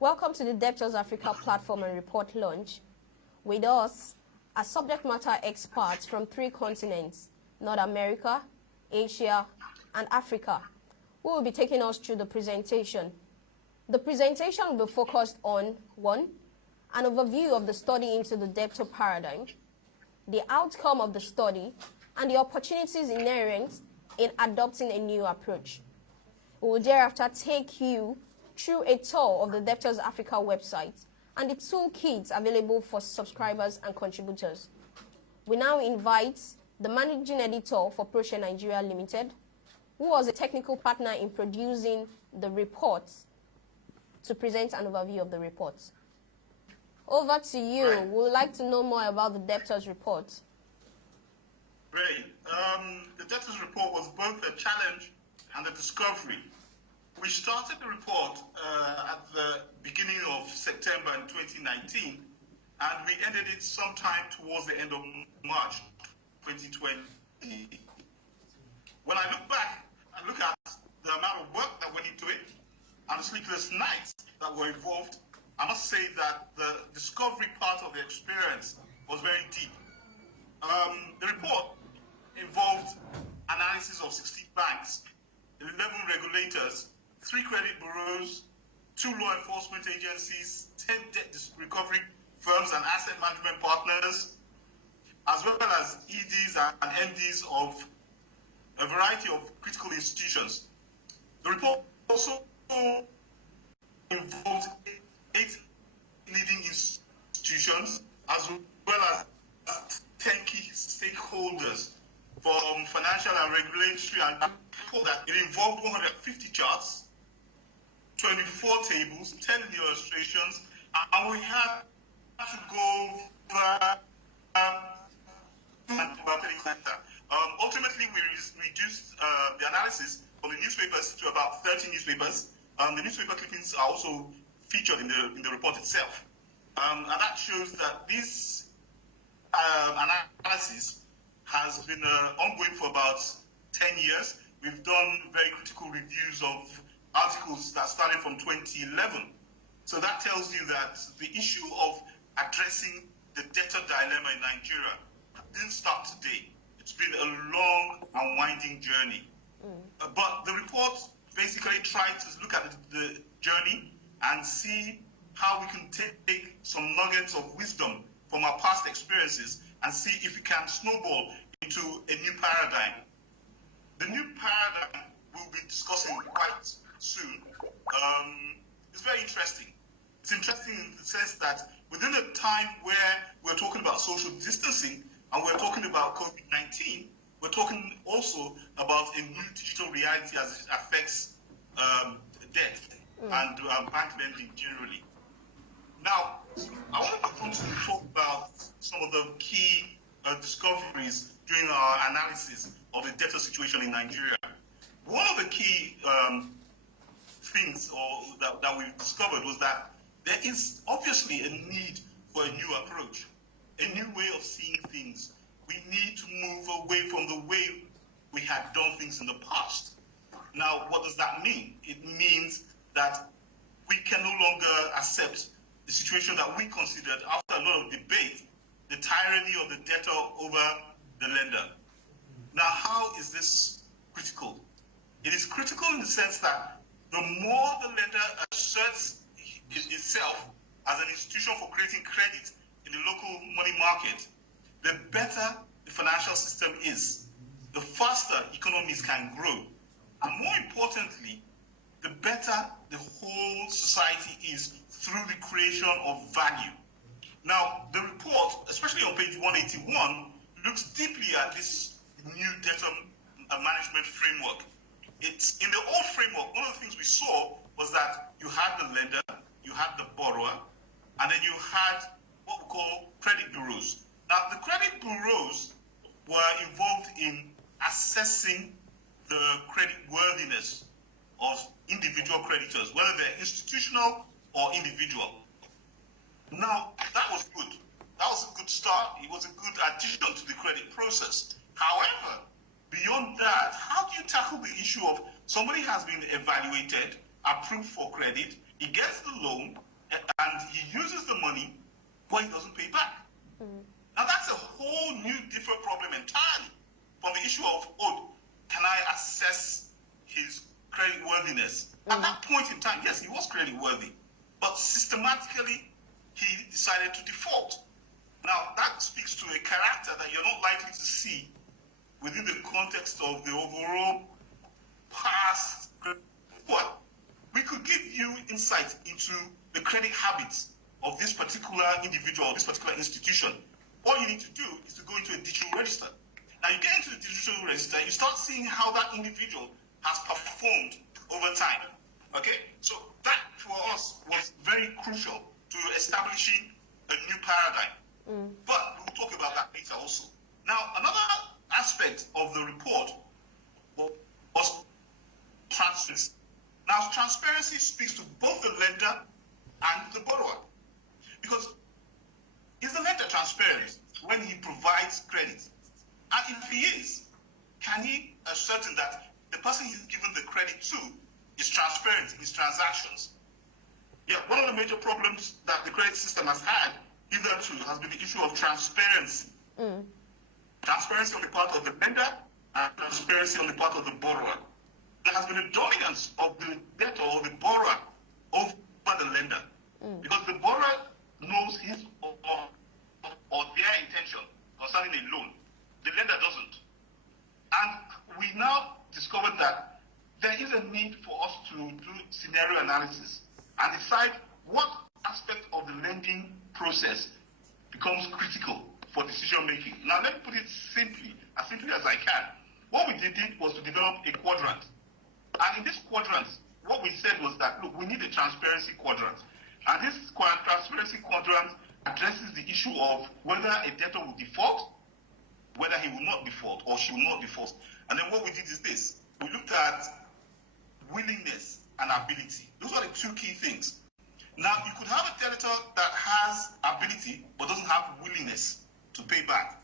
Welcome to the Debtors Africa platform and report launch. With us are subject matter experts from 3 continents, North America, Asia, and Africa, who will be taking us through the presentation. The presentation will be focused on 1. An overview of the study into the debtor paradigm, the outcome of the study, and the opportunities inherent in adopting a new approach. We will thereafter take you through a tour of the Debtors Africa website and the toolkits available for subscribers and contributors. We now invite the managing editor for Proshare Nigeria Limited, who was a technical partner in producing the report, to present an overview of the report. Over to you. Right. We would like to know more about the Debtors Report. Great. The Debtors Report was both a challenge and a discovery. We started the report at the beginning of September in 2019, and we ended it sometime towards the end of March 2020. When I look back and look at the amount of work that went into it and the sleepless nights that were involved, I must say that the discovery part of the experience was very deep. The report involved analysis of 60 banks, 11 regulators, 3 credit bureaus, 2 law enforcement agencies, 10 debt recovery firms and asset management partners, as well as EDs and MDs of a variety of critical institutions. The report also involved 8 leading institutions, as well as 10 key stakeholders from financial and regulatory, and that it involved 150 charts, 24 tables, 10 illustrations, and we had to go ultimately, we reduced the analysis from the newspapers to about 30 newspapers. The newspaper clippings are also featured in the report itself. And that shows that this analysis has been ongoing for about 10 years. We've done very critical reviews of articles that started from 2011. So that tells you that the issue of addressing the debtor dilemma in Nigeria didn't start today. It's been a long and winding journey. But the report basically tried to look at the journey and see how we can take some nuggets of wisdom from our past experiences and see if we can snowball into a new paradigm. The new paradigm we'll be discussing quite soon is very interesting. It's interesting in the sense that within a time where we're talking about social distancing and we're talking about COVID-19, we're talking also about a new digital reality as it affects debt and bank lending generally. Now, I want to talk about some of the key discoveries during our analysis of the debtor situation in Nigeria. One of the key things that we've discovered was that there is obviously a need for a new approach, a new way of seeing things. We need to move away from the way we had done things in the past. Now, what does that mean? It means that we can no longer accept the situation that we considered, after a lot of debate, the tyranny of the debtor over the lender. Now, how is this critical? It is critical in the sense that the more the lender asserts itself as an institution for creating credit in the local money market, the better the financial system is, the faster economies can grow, and more importantly, the better the whole society is through the creation of value. Now, the report, especially on page 181, looks deeply at this new debtor management framework. It's in the old framework, one of the things we saw was that you had the lender, you had the borrower, and then you had what we call credit bureaus. Now, the credit bureaus were involved in assessing the credit worthiness of individual creditors, whether they're institutional or individual. Now, that was good. That was a good start. It was a good addition to the credit process. However, beyond that, how do you tackle the issue of somebody has been evaluated, approved for credit, he gets the loan, and he uses the money, but he doesn't pay back? Now that's a whole new different problem entirely from the issue of, oh, can I assess his credit worthiness? At that point in time, yes, he was credit worthy, but systematically he decided to default. Now that speaks to a character that you're not likely to see within the context of the overall past. But we could give you insight into the credit habits of this particular individual, this particular institution. All you need to do is to go into a digital register. Now you get into the digital register, you start seeing how that individual has performed over time. Okay? So that for us was very crucial to establishing a new paradigm. But we'll talk about that later also. Now, another aspect of the report was transparency. Now, transparency speaks to both the lender and the borrower. Because is the lender transparent when he provides credit? And if he is, can he ascertain that the person he's given the credit to is transparent in his transactions? Yeah, one of the major problems that the credit system has had hitherto has been the issue of transparency. Transparency on the part of the lender and transparency on the part of the borrower. There has been a dominance of the debtor or the borrower over the lender. Because the borrower knows his or their intention concerning a loan. The lender doesn't. And we now discovered that there is a need for us to do scenario analysis and decide what aspect of the lending process becomes critical for decision making. Now let me put it simply as I can. What we did was to develop a quadrant. And in this quadrant, what we said was that, look, we need a transparency quadrant. And this transparency quadrant addresses the issue of whether a debtor will default, whether he will not default or she will not default. And then what we did is this. We looked at willingness and ability. Those are the two key things. Now, you could have a debtor that has ability but doesn't have willingness to pay back.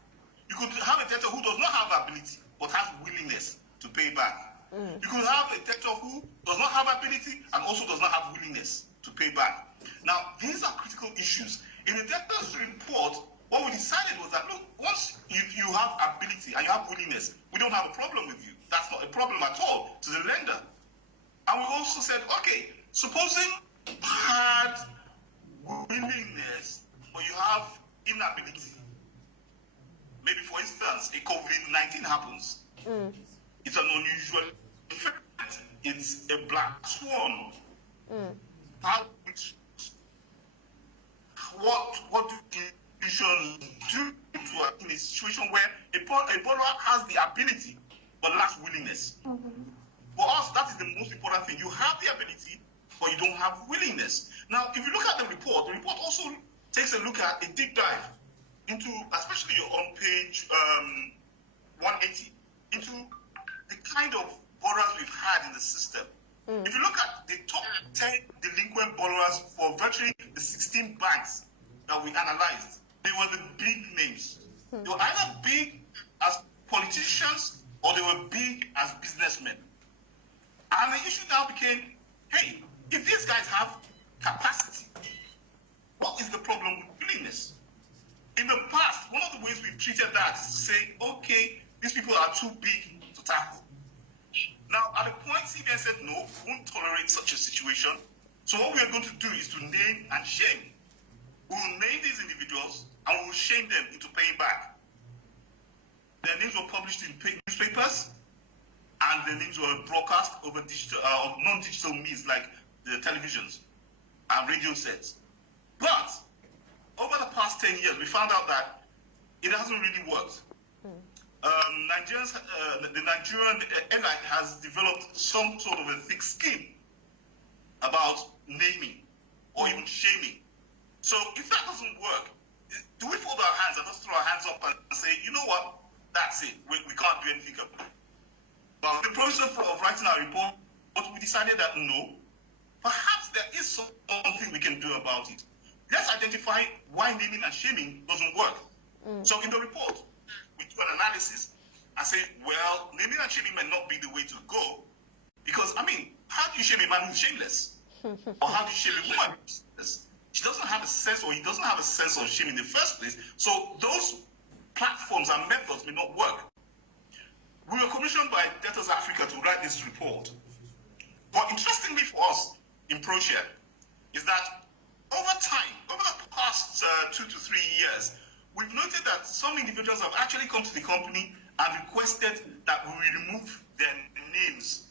You could have a debtor who does not have ability but has willingness to pay back. You could have a debtor who does not have ability and also does not have willingness to pay back. Now, these are critical issues. In the debtors report, what we decided was that, look, once you have ability and you have willingness, we don't have a problem with you. That's not a problem at all to the lender. And we also said, okay, supposing you had willingness, but you have inability. Maybe, for instance, a COVID-19 happens. It's an unusual event. It's a black swan. What do institutions do in a situation where a borrower has the ability but lacks willingness? For us, that is the most important thing. You have the ability, but you don't have willingness. Now, if you look at the report also takes a look at a deep dive into, especially on page 180, into the kind of borrowers we've had in the system. If you look at the top 10 delinquent borrowers for virtually the 16 banks that we analyzed, they were the big names. They were either big as politicians or they were big as businessmen. And the issue now became, hey, if these guys have capacity, what is the problem with willingness? In the past, one of the ways we've treated that is to say, okay, these people are too big to tackle. Now, at the point CBN said, no, we won't tolerate such a situation. So what we are going to do is to name and shame. We will name these individuals and we will shame them into paying back. Their names were published in newspapers and their names were broadcast over digital, non-digital means like the televisions and radio sets. But over the past 10 years, we found out that it hasn't really worked. The Nigerian elite has developed some sort of a thick skin about naming or even shaming. So if that doesn't work, do we fold our hands and just throw our hands up and say, you know what, that's it, we can't do anything about it? Well, in the process of writing our report, we decided that no, perhaps there is something we can do about it. Let's identify why naming and shaming doesn't work. So in the report, we do an analysis I say, well, naming and shaming may not be the way to go, because, I mean, how do you shame a man who's shameless? Or how do you shame a woman who's shameless? She doesn't have a sense, or he doesn't have a sense of shame in the first place. So those platforms and methods may not work. We were commissioned by Debtors Africa to write this report. But interestingly for us in Proshare is that over time, over the past 2 to 3 years, we've noted that some individuals have actually come to the company and requested that we remove their names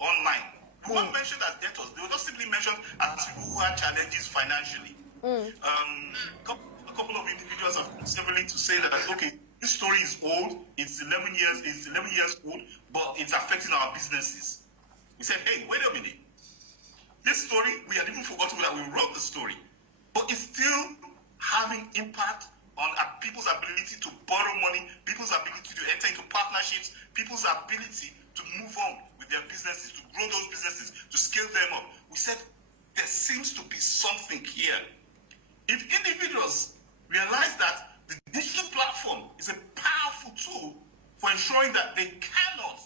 online. We weren't mentioned as debtors. They were just simply mentioned as people who had challenges financially. A couple of individuals have come severally to say that, okay, this story is old, it's 11 years old, but it's affecting our businesses. We said, hey, wait a minute. This story, we had even forgotten that we wrote the story, but it's still having impact on people's ability to borrow money, people's ability to enter into partnerships, people's ability to move on with their businesses, to grow those businesses, to scale them up. We said, there seems to be something here. If individuals realize that the digital platform is a powerful tool for ensuring that they cannot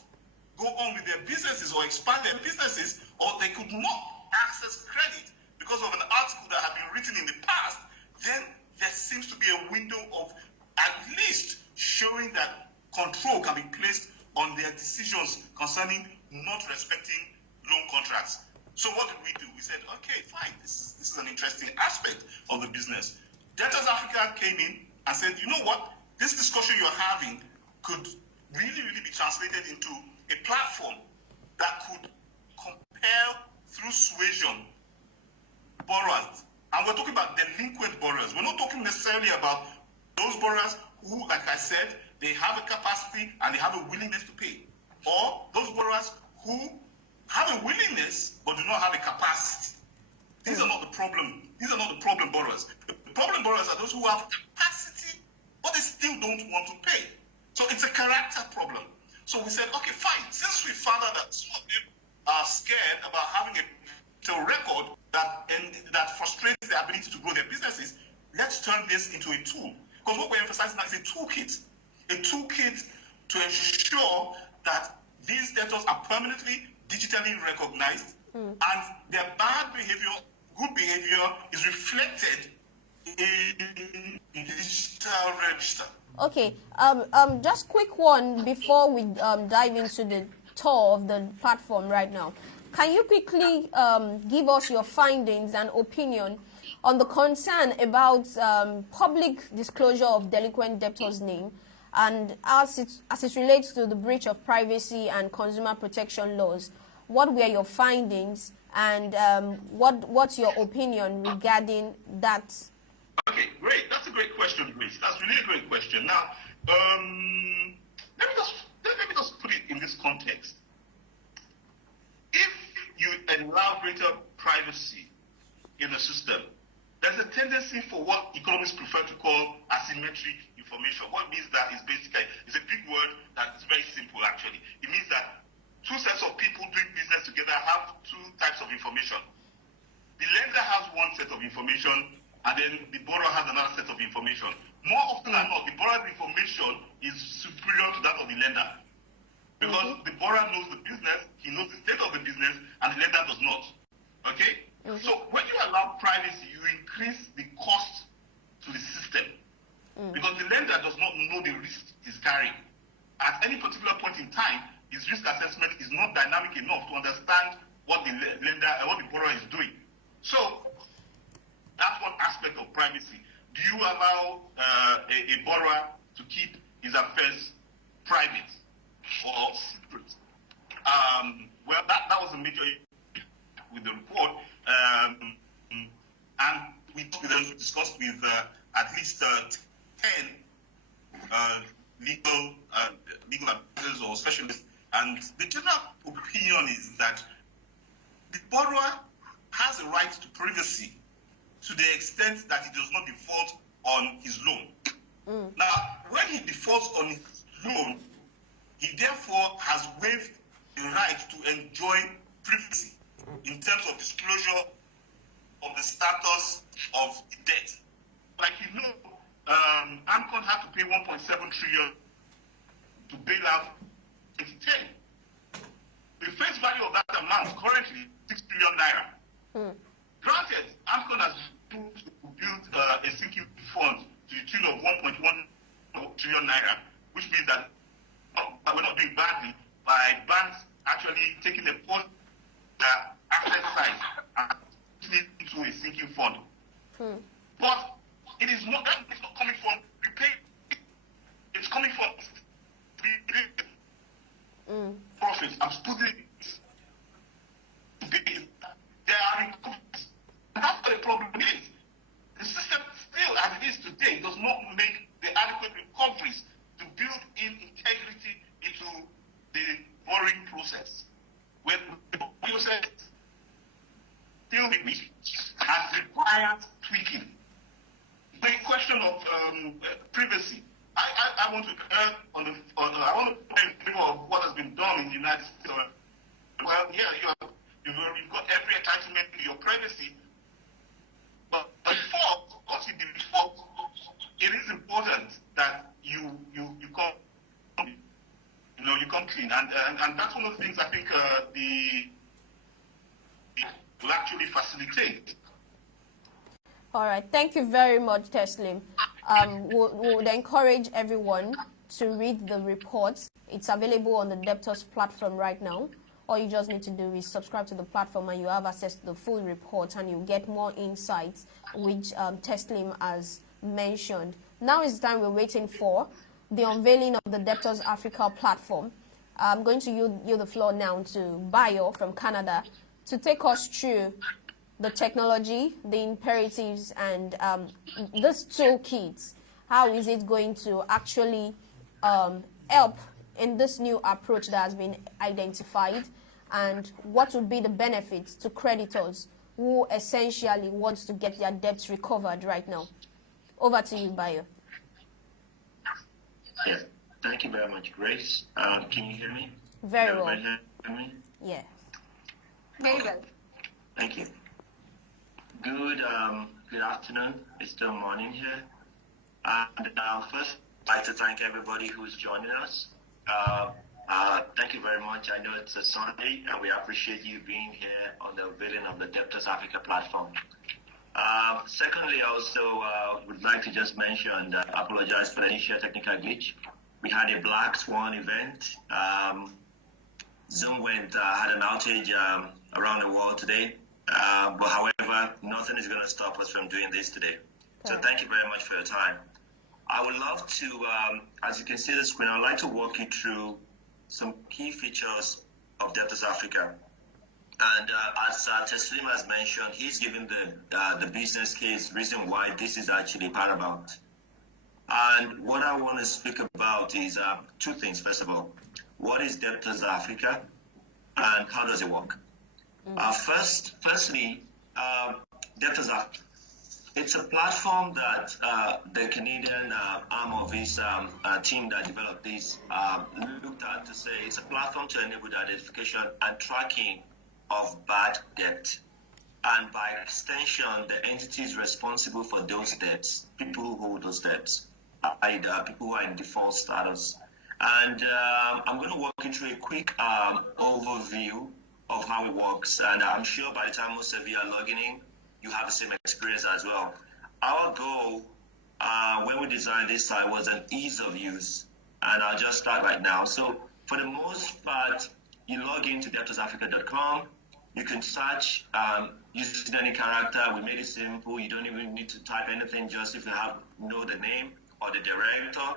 go on with their businesses or expand their businesses, or they could not access credit because of an article that had been written in the past, then there seems to be a window of at least showing that control can be placed on their decisions concerning not respecting loan contracts. So what did we do? We said, okay, fine, this is an interesting aspect of the business. Debtors Africa came in and said, you know what? This discussion you're having could really be translated into a platform that could compel through suasion borrowers. And we're talking about delinquent borrowers. We're not talking necessarily about those borrowers who, like I said, they have a capacity and they have a willingness to pay. Or those borrowers who have a willingness but do not have a capacity. These are not the problem. These are not the problem borrowers. The problem borrowers are those who have capacity but they still don't want to pay. So it's a character problem. So we said, okay, fine. Since we found out that some of them are scared about having a record that frustrates their ability to grow their businesses, let's turn this into a tool. Because what we're emphasizing now is a toolkit to ensure that these debtors are permanently digitally recognized and their bad behavior, good behavior is reflected in the digital register. Okay, just quick one before we dive into the tour of the platform right now. Can you quickly give us your findings and opinion on the concern about public disclosure of delinquent debtors' name, and as it relates to the breach of privacy and consumer protection laws? What were your findings, and what's your opinion regarding that? Okay, great. That's a great question, Grace. That's really a great question. Now, let me just put it in this context. If you allow greater privacy in the system, there's a tendency for what economists prefer to call asymmetric information. What it means that is basically, it's a big word that is very simple actually. It means that two sets of people doing business together have two types of information. The lender has one set of information, and then the borrower has another set of information. More often than not, the borrower's information is superior to that of the lender. Because the borrower knows the business, he knows the state of the business, and the lender does not. Okay? So when you allow privacy, you increase the cost to the system. Because the lender does not know the risk he's carrying. At any particular point in time, his risk assessment is not dynamic enough to understand what the lender and what the borrower is doing. So that's one aspect of privacy. Do you allow a borrower to keep his affairs private or secret? Well, that was a major issue with the report, and we discussed with at least 10 legal advisors or specialists, and the general opinion is that the borrower has a right to privacy to the extent that he does not default on his loan. Now, when he defaults on his loan, he therefore has waived the right to enjoy privacy in terms of disclosure of the status of the debt. Like AMCON had to pay 1.7 trillion to bail out 2010. The face value of that amount currently 6 trillion naira. Granted, AMCON has built a sinking fund to the tune of 1.1 trillion naira, which means that we're not doing badly by banks actually taking a portion of their asset size and putting it into a sinking fund. But it is not that it's not coming from repaying. It's coming from profits. I'm studying this. There are recoveries. That's what the problem is. The system still, as it is today, does not make the adequate recoveries to build in integrity into the borrowing process. When the process still has required tweaking. The question of privacy. I want to I want to point in favor of what has been done in the United States. Well, yeah, you've got every entitlement to your privacy, but before it is important that you come clean, and that's one of the things I think will actually facilitate. All right, thank you very much, Teslim. We would encourage everyone to read the reports. It's available on the Debtors platform right now. All you just need to do is subscribe to the platform and you have access to the full report and you get more insights, which Teslim has mentioned. Now is the time we're waiting for, the unveiling of the Debtors Africa platform. I'm going to yield the floor now to Bayo from Canada to take us through the technology, the imperatives, and this toolkit. How is it going to actually help in this new approach that has been identified, and what would be the benefits to creditors who essentially want to get their debts recovered right now? Over to you, Bayo. Yes, thank you very much, Grace. Can you hear me? Very well. Hear me? Yeah. Very well. Thank you. Good afternoon. It's still morning here. And first, I'd like to thank everybody who's joining us. Thank you very much. I know it's a Sunday, and we appreciate you being here on the unveiling of the Debtors Africa platform. Secondly, also would like to just mention that I apologize for the initial technical glitch. We had a Black Swan event. Zoom had an outage around the world today. But however, nothing is going to stop us from doing this today. So thank you very much for your time. I would love to, as you can see the screen, I'd like to walk you through some key features of Debtors Africa. And as Teslim has mentioned, he's given the business case reason why this is actually paramount. And what I want to speak about is two things. First of all, what is Debtors Africa and how does it work? Firstly, Debtors Africa. It's a platform that the Canadian arm of his team that developed this looked at to say it's a platform to enable the identification and tracking of bad debt. And by extension, the entities responsible for those debts, people who hold those debts, people who are in default status. And I'm going to walk you through a quick overview of how it works. And I'm sure by the time most of you are logging in, you have the same experience as well. Our goal when we designed this site was an ease of use. And I'll just start right now. So for the most part, you log into debtorsafrica.com. You can search using any character. We made it simple. You don't even need to type anything. Just if you know the name or the director,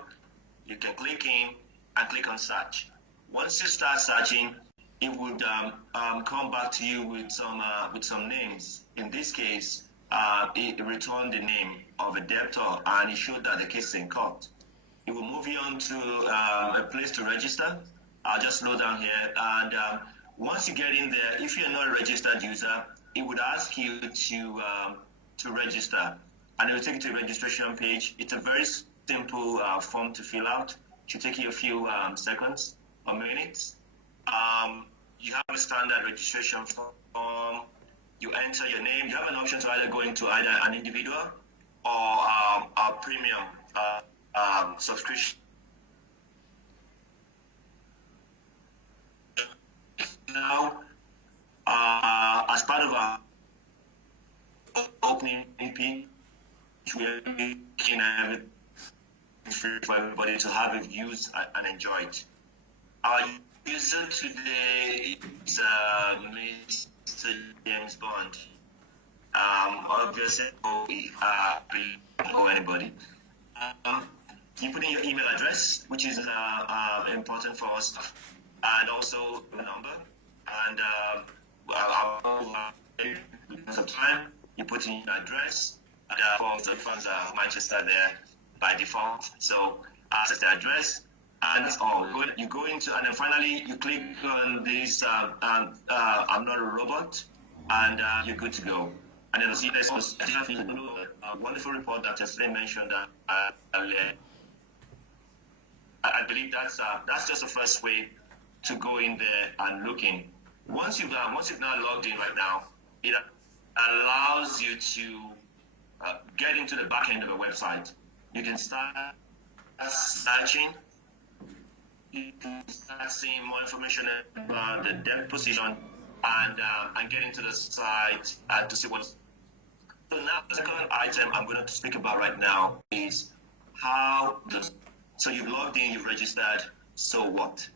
you can click in and click on search. Once you start searching, it would come back to you with some names. In this case, it returned the name of a debtor, and it showed that the case is in court. It will move you on to a place to register. I'll just slow down here, and once you get in there, if you're not a registered user, it would ask you to register, and it will take you to a registration page. It's a very simple form to fill out. It should take you a few seconds or minutes. You have a standard registration form. You enter your name. You have an option to either go into either an individual or a premium subscription. we're making everything free for everybody to have it, use and enjoy it. Our user today is Mr. James Bond. Obviously, we or anybody. You put in your email address, which is important for us, and also the number. And some time, you put in your address. And for the funds are Manchester there by default. So access the address, and that's all. You go into, and then finally you click on this. I'm not a robot, and you're good to go. And then see this was a wonderful report that Tesla mentioned earlier. I believe that's just the first way to go in there and looking. Once you've now logged in right now, it allows you to get into the back end of a website. You can start searching. You can start seeing more information about the debt position and get into the site to see what's. So now the second item I'm going to speak about right now is so you've logged in, you've registered, so what?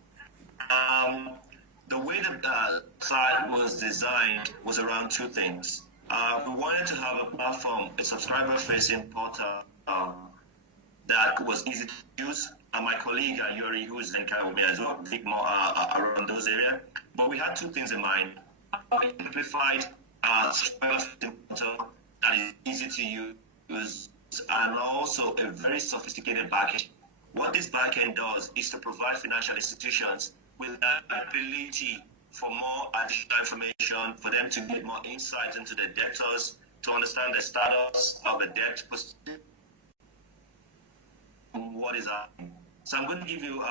The way the site was designed was around two things. We wanted to have a platform, a subscriber-facing portal that was easy to use. And my colleague, Yuri, who is in Canada with me as well, think more around those areas. But we had two things in mind. Simplified subscriber-facing portal that is easy to use, and also a very sophisticated backend. What this backend does is to provide financial institutions with the ability for more additional information, for them to get more insights into the debtors, to understand the status of the debt, what is happening. So I'm going to give you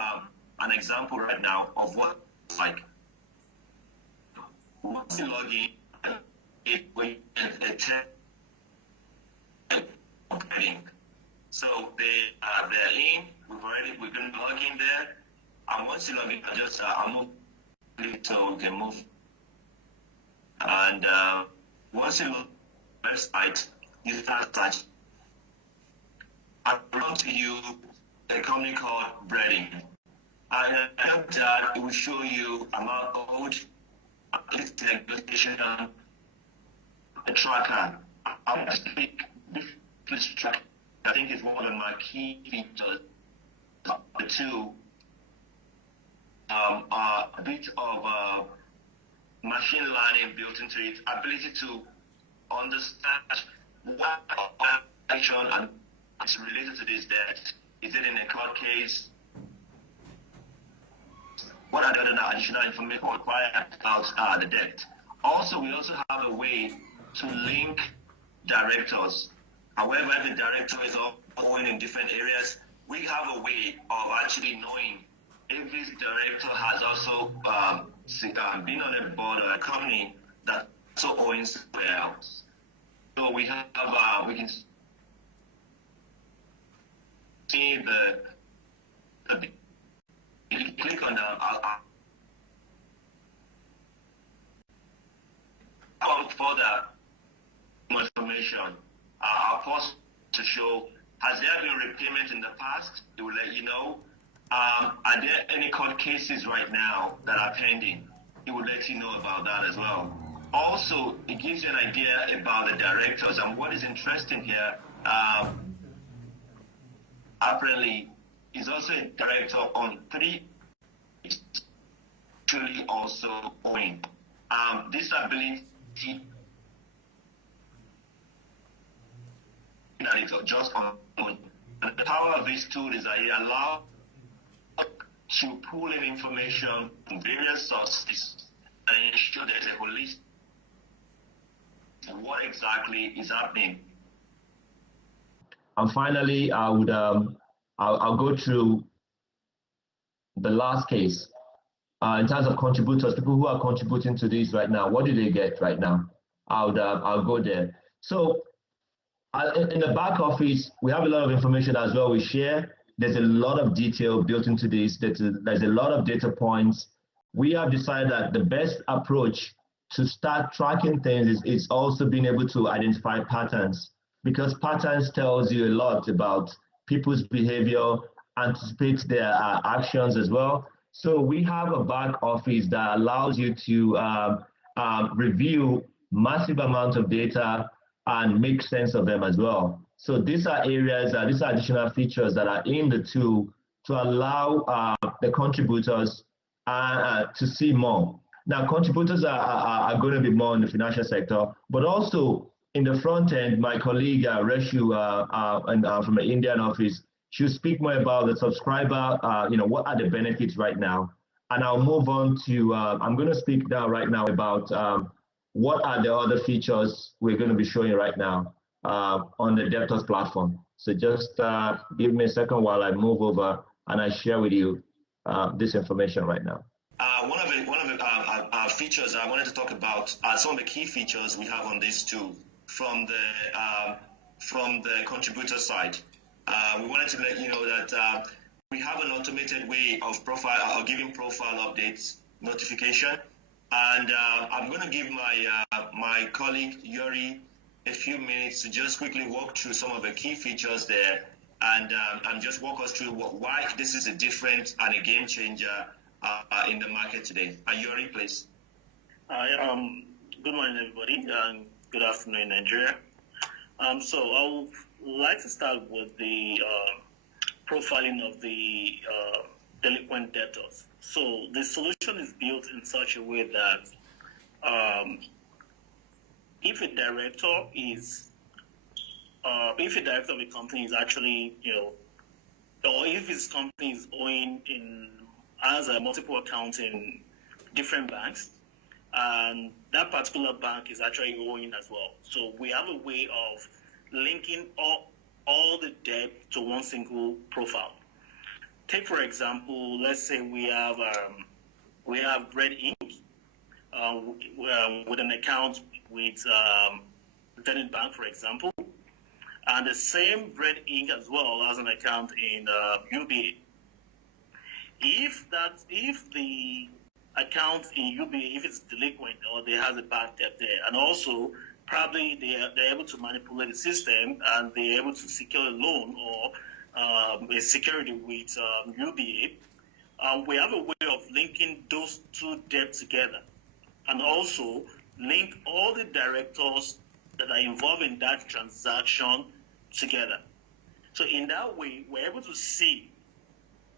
an example right now of what it's like. Once you log in, so they're in. We're going to log in there, and once you log in, I'll move so we can move. And once you log the website, you start searching. I'll run to you a company called Breading. And that it will show you amount owed, negotiation, a tracker. I'll speak this tracker. I think it's one of my key features. The two a bit of machine learning built into it, ability to understand what action and it's related to this debt. Is it in a court case? What are the other additional information required about the debt? Also, we also have a way to link directors. However, if the director is owing in different areas, we have a way of actually knowing if this director has also been on a board or a company that also owns somewhere else. So we have we can see the if you click on I'll further information. I'll pause to show, has there been repayment in the past? It will let you know. Are there any court cases right now that are pending? It will let you know about that as well. Also, it gives you an idea about the directors, and what is interesting here, apparently, is also a director on 3, actually also owing. This ability that it's just on. And the power of this tool is that it allows to pull in information from various sources and ensure there's a holistic what exactly is happening. And finally, I'll go through the last case in terms of contributors, people who are contributing to this right now. What do they get right now? I'll go there. So in the back office, we have a lot of information as well. We share. There's a lot of detail built into this. There's a lot of data points. We have decided that the best approach to start tracking things is also being able to identify patterns. because patterns tells you a lot about people's behavior, anticipates their actions as well. So we have a back office that allows you to review massive amounts of data and make sense of them as well. So these are areas, these are additional features that are in the tool to allow the contributors to see more. Now, contributors are going to be more in the financial sector, but also in the front end, my colleague Reshu from the Indian office, she'll speak more about the subscriber, what are the benefits right now. And I'll move on to, I'm going to speak now right now about what are the other features we're going to be showing right now on the Debtors platform. So just give me a second while I move over and I share with you this information right now. One of the features I wanted to talk about are some of the key features we have on this tool from the contributor side. We wanted to let you know that we have an automated way of giving profile updates notification, and I'm going to give my colleague Yuri a few minutes to just quickly walk through some of the key features there, and just walk us through why this is a different and a game changer in the market today. Yuri, please. Good morning, everybody, and good afternoon, Nigeria. So I would like to start with the profiling of the delinquent debtors. So the solution is built in such a way that if a director of a company is actually, or if his company is has a multiple account in different banks, and that particular bank is actually owing as well. So we have a way of linking all the debt to one single profile. Take, for example, let's say we have Red Inc. With an account with Zenith Bank, for example, and the same Red Inc. as well as an account in UBA. If the account in UBA, if it's delinquent or there has a bad debt there, and also probably they're able to manipulate the system and they're able to secure a loan or a security with UBA, we have a way of linking those two debts together, and also link all the directors that are involved in that transaction together. So in that way, we're able to see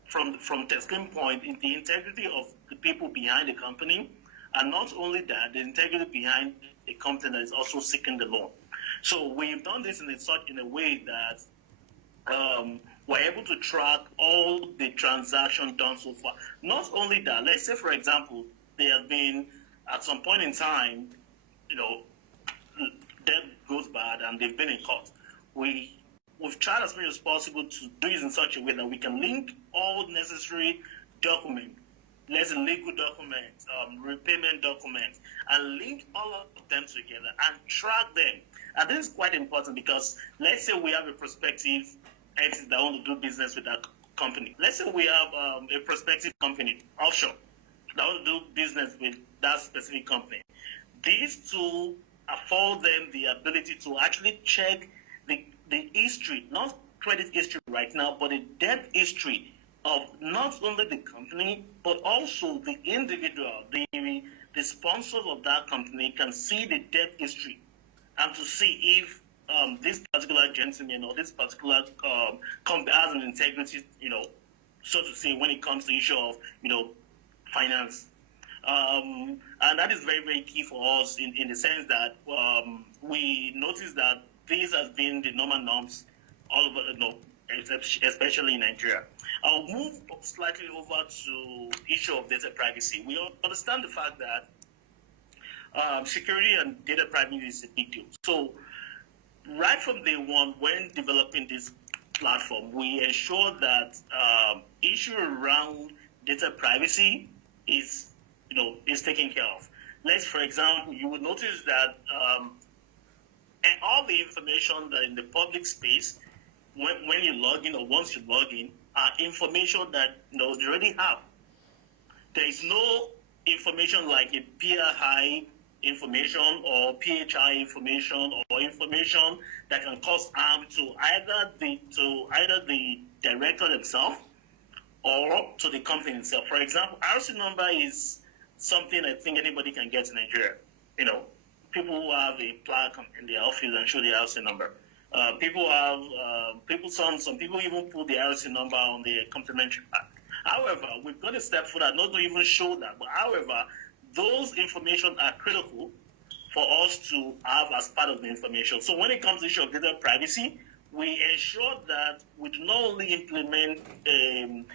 from testing point in the integrity of the people behind the company, and not only that, the integrity behind the company that is also seeking the loan. So we've done this in a way that we're able to track all the transactions done so far. Not only that, let's say, for example, there have been, at some point in time, debt goes bad and they've been in court. We've tried as much as possible to do it in such a way that we can link all necessary documents, let's say legal documents, repayment documents, and link all of them together and track them. And this is quite important because let's say we have a prospective entity that want to do business with that company. Let's say we have a prospective company offshore that want to do business with that specific company. These two afford them the ability to actually check the history, not credit history right now, but the debt history of not only the company, but also the individual, the sponsors of that company can see the debt history and to see if this particular gentleman or this particular company has an integrity, so to say, when it comes to the issue of, finance. And that is very, very key for us in the sense that we notice that these has been the normal norms all over, especially in Nigeria. I'll move slightly over to issue of data privacy. We understand the fact that security and data privacy is a big deal. So right from day one, when developing this platform, we ensure that issue around data privacy is taken care of. Let's, for example, you will notice that and all the information that in the public space, when you log in or once you log in, are information that you already have. There is no information like a PII information or PHI information or information that can cause harm to either the director themselves or to the company itself. For example, RC number is something I think anybody can get in Nigeria. You know, people who have a plaque in their office and show the RC number. Some people even put the RC number on the complimentary pack. However, we've got a step further, not to even show that. But however, those information are critical for us to have as part of the information. So when it comes to the issue of data privacy, we ensure that we do not only implement a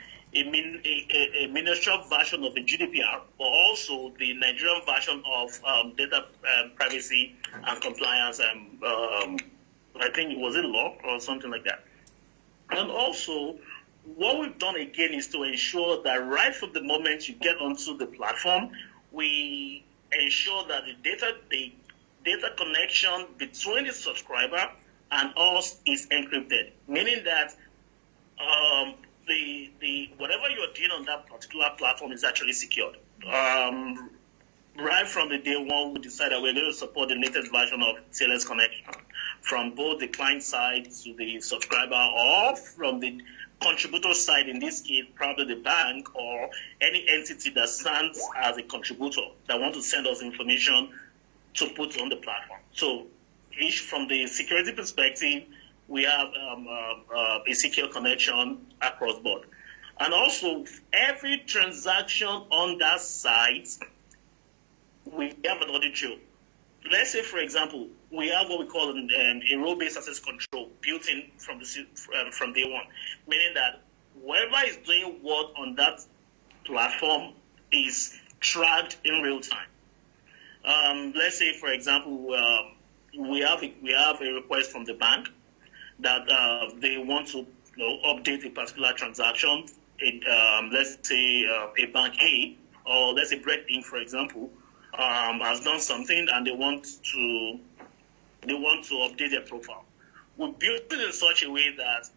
ministerial version of the GDPR, but also the Nigerian version of data privacy and compliance. I think it was in law or something like that. And also, what we've done again is to ensure that right from the moment you get onto the platform, we ensure that the data connection between the subscriber and us is encrypted, meaning that the whatever you're doing on that particular platform is actually secured. Right from the day one, we decided we're going to support the latest version of TLS connection from both the client side to the subscriber, or from the contributor side, in this case, probably the bank or any entity that stands as a contributor that want to send us information to put on the platform. So from the security perspective, we have a secure connection across board. And also, every transaction on that site, we have an audit trail. Let's say, for example, we have what we call a role-based access control built in from day one, meaning that whoever is doing what on that platform is tracked in real time. Let's say, for example, we have a request from the bank that they want to update a particular transaction. Let's say a bank A, or let's say Bread Inc., for example, has done something and they want to update their profile. We built it in such a way that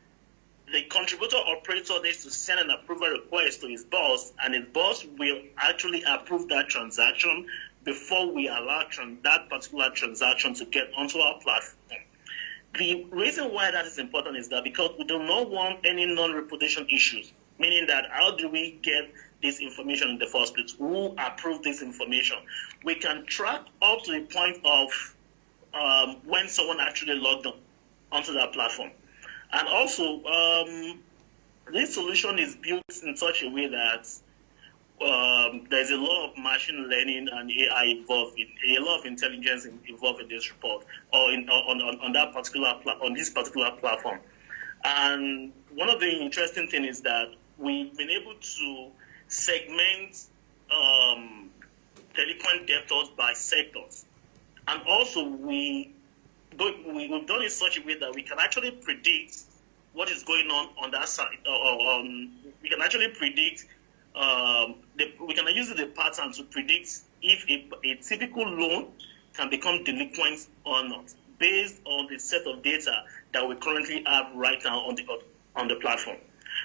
the contributor operator needs to send an approval request to his boss, and his boss will actually approve that transaction before we allow that particular transaction to get onto our platform. The reason why that is important is that because we do not want any non-reputation issues, meaning that how do we get this information in the first place? Who approved this information? We can track up to the point of when someone actually logged on onto that platform. And also, this solution is built in such a way that there's a lot of machine learning and AI involved, a lot of intelligence involved in this report, or on this particular platform. And one of the interesting things is that we've been able to segment delinquent debtors by sectors, and also we've done it in such a way that we can actually predict what is going on that side. We can actually predict. We can use the pattern to predict if a typical loan can become delinquent or not, based on the set of data that we currently have right now on the platform.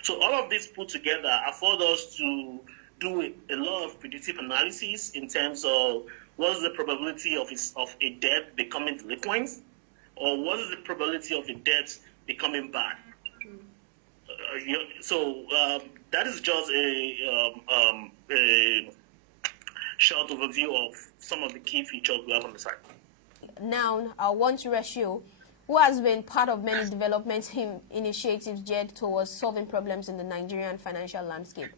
So all of this put together afford us to do a lot of predictive analysis in terms of what is the probability of a debt becoming delinquent, or what is the probability of a debt becoming bad. That is just a short overview of some of the key features we have on the site. Now, I want to Ratio, who has been part of many development initiatives geared towards solving problems in the Nigerian financial landscape,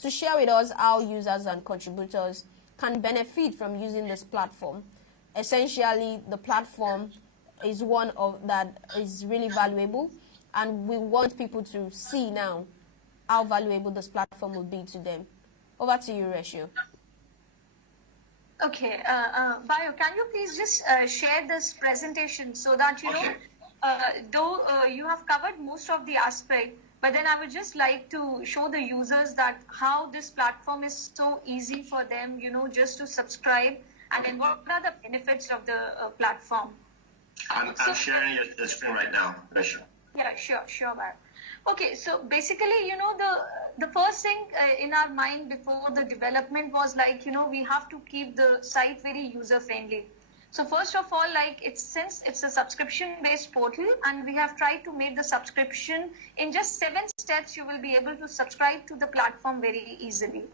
to share with us how users and contributors can benefit from using this platform. Essentially, the platform is one that is really valuable, and we want people to see now how valuable this platform will be to them. Over to you, Ratio. Okay, Bayo, can you please just share this presentation so that, though you have covered most of the aspect, but then I would just like to show the users that how this platform is so easy for them, just to subscribe, and then what are the benefits of the platform. I'm sharing the screen right now, Ratio. Yeah, sure, Bayo. Okay, so basically, the first thing in our mind before the development was like, we have to keep the site very user friendly. So first of all, since it's a subscription based portal, and we have tried to make the subscription in just 7 steps, you will be able to subscribe to the platform very easily.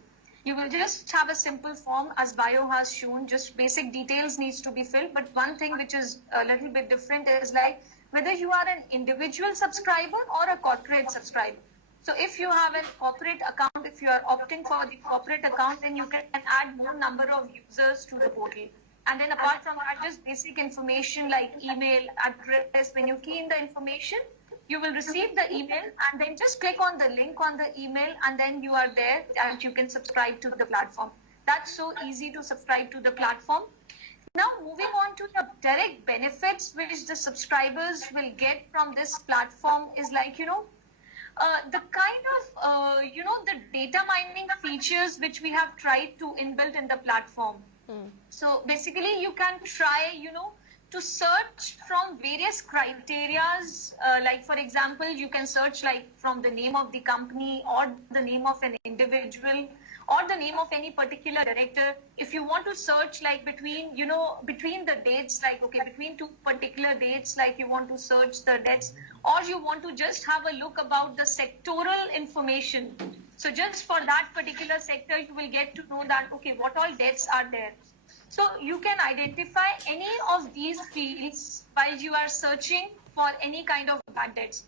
You will just have a simple form, as bio has shown, just basic details needs to be filled. But one thing which is a little bit different is like whether you are an individual subscriber or a corporate subscriber. So if you have a corporate account, if you are opting for the corporate account, then you can add more number of users to the portal. And then apart from that, just basic information like email, address. When you key in the information, you will receive the email, and then just click on the link on the email, and then you are there and you can subscribe to the platform. That's so easy to subscribe to the platform. Now moving on to the direct benefits which the subscribers will get from this platform is like, the kind of, the data mining features which we have tried to inbuilt in the platform. So basically you can try, to search from various criterias, like for example, you can search like from the name of the company or the name of an individual or the name of any particular director. If you want to search like between the dates, like, okay, between 2 particular dates, like you want to search the dates, or you want to just have a look about the sectoral information. So just for that particular sector, you will get to know that, okay, what all dates are there. So you can identify any of these fields while you are searching for any kind of bad debts.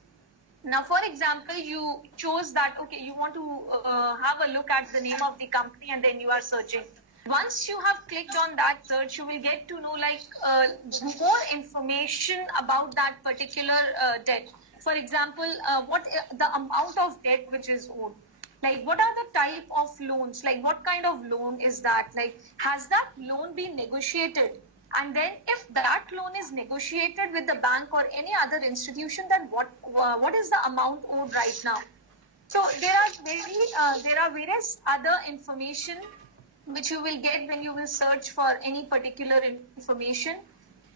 Now, for example, you chose that, okay, you want to have a look at the name of the company, and then you are searching. Once you have clicked on that search, you will get to know like more information about that particular debt. For example, what the amount of debt which is owed. Like, what are the type of loans? Like, what kind of loan is that? Like, has that loan been negotiated? And then if that loan is negotiated with the bank or any other institution, then what is the amount owed right now? So there are various other information which you will get when you will search for any particular information.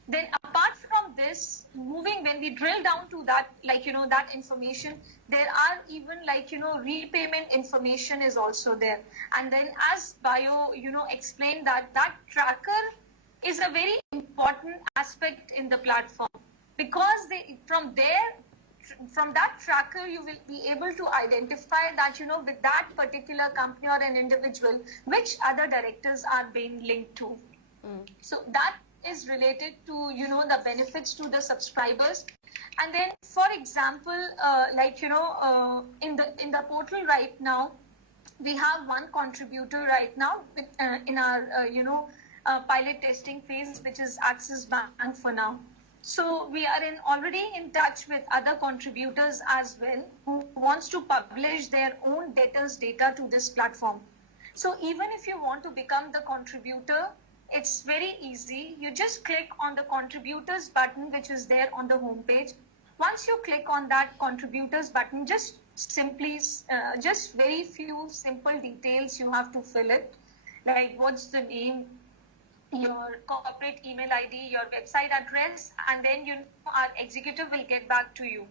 Then apart from this, when we drill down to that, like, that information, there are even like, repayment information is also there. And then as bio, explained that tracker is a very important aspect in the platform, because from that tracker, you will be able to identify that, with that particular company or an individual, which other directors are being linked to. So that is related to, the benefits to the subscribers. And then, for example, in the portal right now, we have one contributor right now in our, pilot testing phase, which is Axis Bank for now. So we are already in touch with other contributors as well, who wants to publish their own debtors data to this platform. So even if you want to become the contributor, it's very easy. You just click on the contributors button, which is there on the home page. Once you click on that contributors button, just simply, just very few simple details you have to fill it. Like, what's the name, your corporate email ID, your website address, and then our executive will get back to you.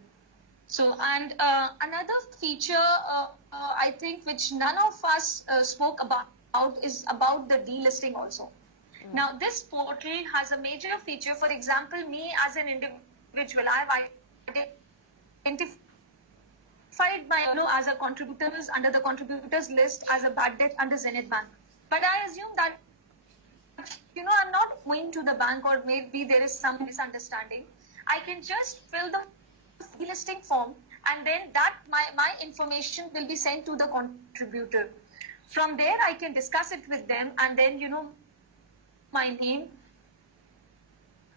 So, and another feature I think which none of us spoke about is about the delisting also. Now, this portal has a major feature. For example, me as an individual, I've identified my as a contributors under the contributors list as a bad debt under Zenith Bank. But I assume that I'm not going to the bank, or maybe there is some misunderstanding. I can just fill the delisting form, and then that my information will be sent to the contributor. From there, I can discuss it with them, and then my name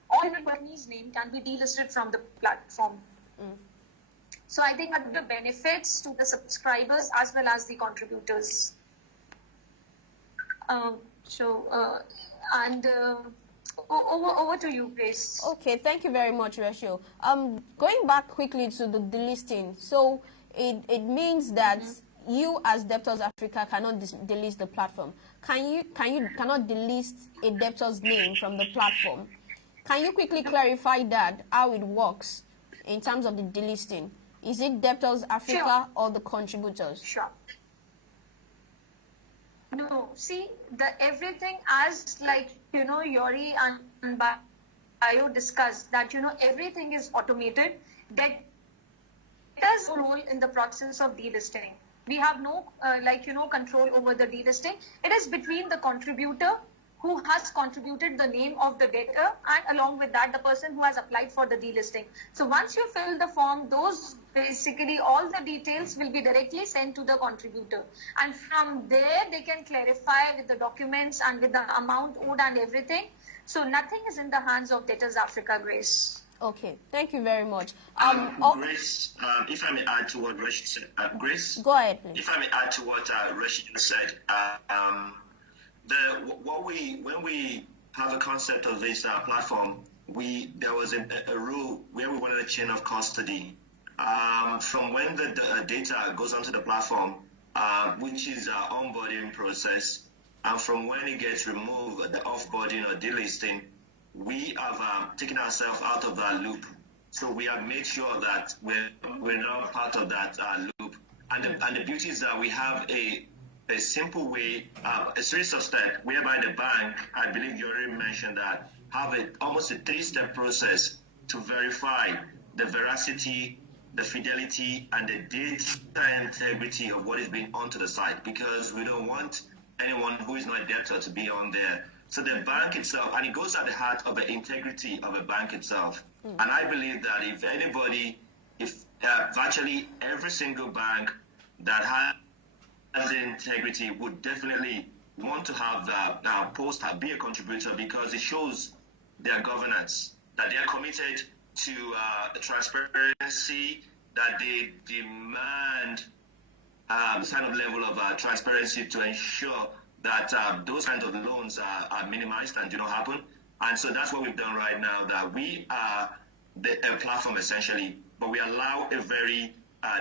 or my company's name can be delisted from the platform. So I think that the benefits to the subscribers as well as the contributors. Over to you, Grace. Okay, thank you very much, Rachel. Going back quickly to the delisting. So it means that you as Debtors Africa cannot delist the platform. Cannot delist a debtor's name from the platform. Can you quickly clarify that, how it works in terms of the delisting? Is it Debtors Africa or the contributors? Sure. No, see, everything as like, Yori and Bayo discussed that, everything is automated. Debtors role in the process of delisting. We have no, control over the delisting. It is between the contributor who has contributed the name of the debtor and along with that, the person who has applied for the delisting. So once you fill the form, those basically all the details will be directly sent to the contributor. And from there, they can clarify with the documents and with the amount owed and everything. So nothing is in the hands of Debtors Africa, Grace. Okay, thank you very much. Grace, if I may add to what Rashid said, Grace? Go ahead, please. If I may add to what Rashid said, when we have a concept of this platform, there was a rule where we wanted a chain of custody from when the data goes onto the platform, which is our onboarding process, and from when it gets removed, the offboarding or delisting, we have taken ourselves out of that loop. So we have made sure that we're not part of that loop. And the beauty is that we have a simple way, a series of steps whereby the bank, I believe you already mentioned that, have almost a 3-step process to verify the veracity, the fidelity, and the data integrity of what is being onto the site, because we don't want anyone who is not a debtor to be on there. So the bank itself, and it goes at the heart of the integrity of a bank itself. And I believe that if virtually every single bank that has integrity would definitely want to have the poster be a contributor, because it shows their governance, that they are committed to transparency, that they demand this kind of level of transparency to ensure that those kinds of loans are minimized and do not happen. And so that's what we've done right now, that we are a platform essentially, but we allow a very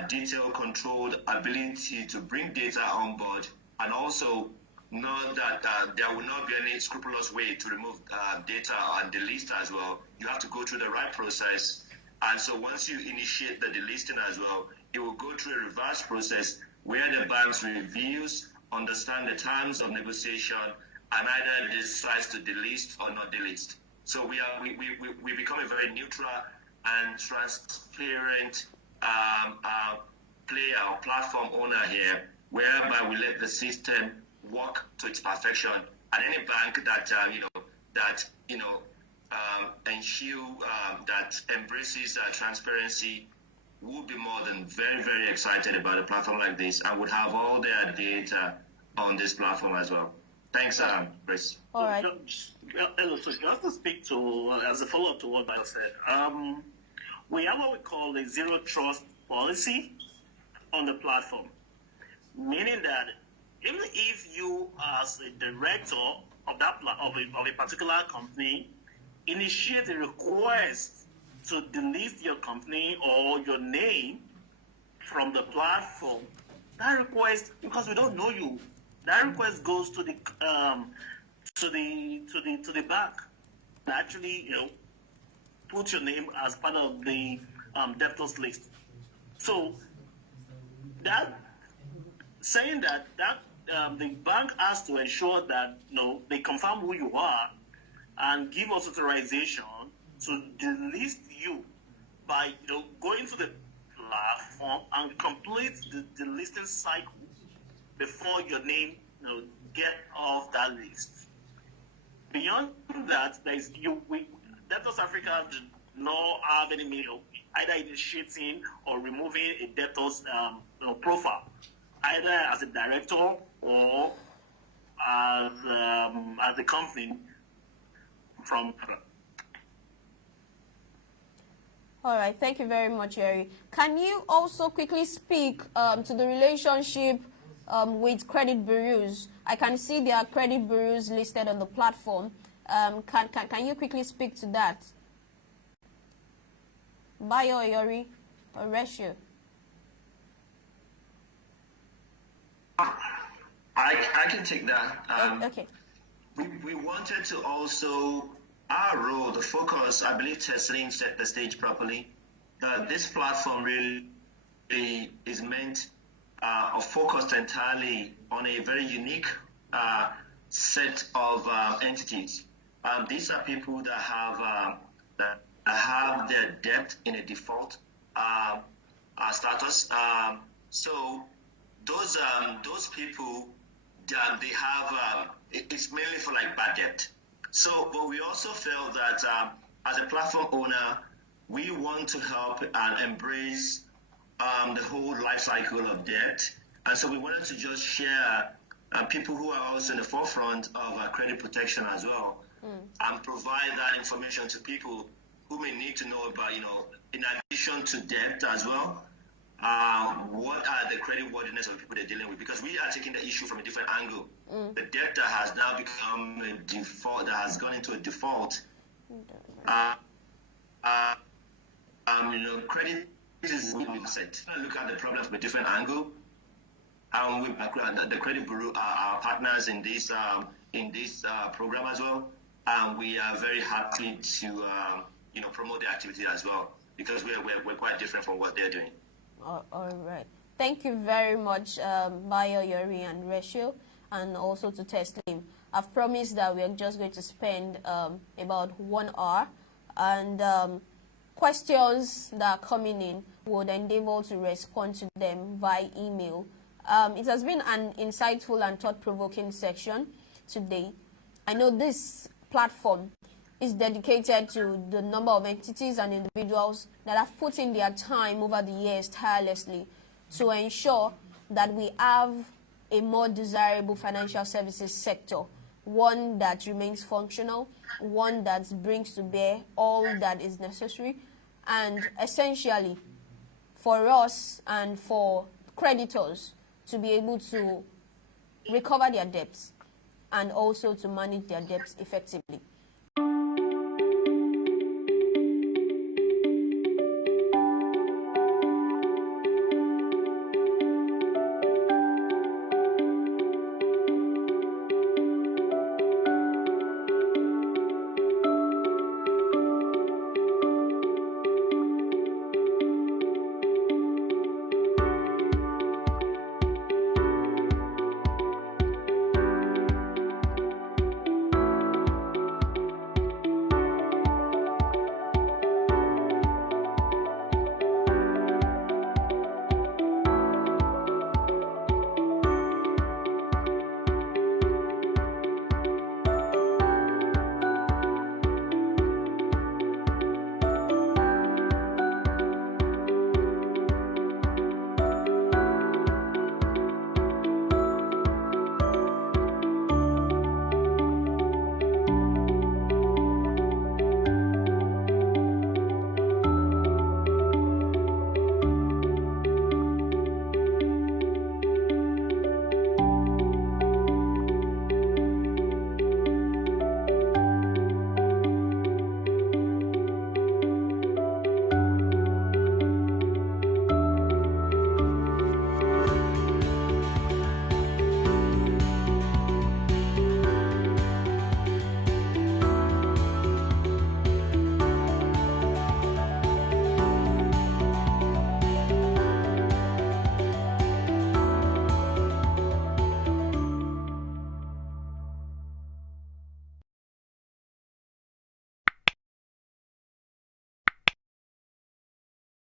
detailed, controlled ability to bring data on board, and also know that there will not be any scrupulous way to remove data and delist as well. You have to go through the right process. And so once you initiate the delisting as well, it will go through a reverse process where the banks reviews, understand the terms of negotiation, and either decides to delist or not delist. So we become a very neutral and transparent player or platform owner here, whereby we let the system work to its perfection. And any bank that ensure that embraces transparency would be more than very, very excited about a platform like this, and would have all their data on this platform as well. Thanks, Chris. All right. So just to speak to, as a follow-up to what I said, we have what we call a zero trust policy on the platform, meaning that even if you, as a director of a particular company, initiate a request to delete your company or your name from the platform, that request, because we don't know you, that request goes to the bank, and actually, put your name as part of the debtors list. So that saying that the bank has to ensure that they confirm who you are and give us authorization to delist you by going to the platform and complete the delisting cycle before your name get off that list. Beyond that, Debtors Africa do not have any means of either initiating or removing a debtor's profile, either as a director or as a company from. All right, thank you very much, Jerry. Can you also quickly speak to the relationship with credit bureaus? I can see there are credit bureaus listed on the platform. Can you quickly speak to that? Bayo, Yori, or Ratio? I can take that. Okay. We wanted to also, our role, the focus, I believe Teslim set the stage properly, that this platform really is meant or focused entirely on a very unique set of entities. These are people that have their debt in a default status. So those people, they have it's mainly for like bad debt. So, but we also feel that as a platform owner, we want to help and embrace the whole life cycle of debt. And so we wanted to just share people who are also in the forefront of credit protection as well, and provide that information to people who may need to know about, in addition to debt as well, what are the credit worthiness of the people they're dealing with? Because we are taking the issue from a different angle. The debt that has now become a default, that has gone into a default. Credit is set. Look at the problem from a different angle. The credit bureau are our partners in this program as well. We are very happy to promote the activity as well, because we're quite different from what they're doing. All right. Thank you very much, Bayo, Yori, and Ratio, and also to Teslim. I've promised that we're just going to spend about 1 hour, and questions that are coming in, would endeavor to respond to them via email. It has been an insightful and thought-provoking section today. I know this platform is dedicated to the number of entities and individuals that have put in their time over the years tirelessly to ensure that we have a more desirable financial services sector, one that remains functional, one that brings to bear all that is necessary, and essentially for us and for creditors to be able to recover their debts and also to manage their debts effectively.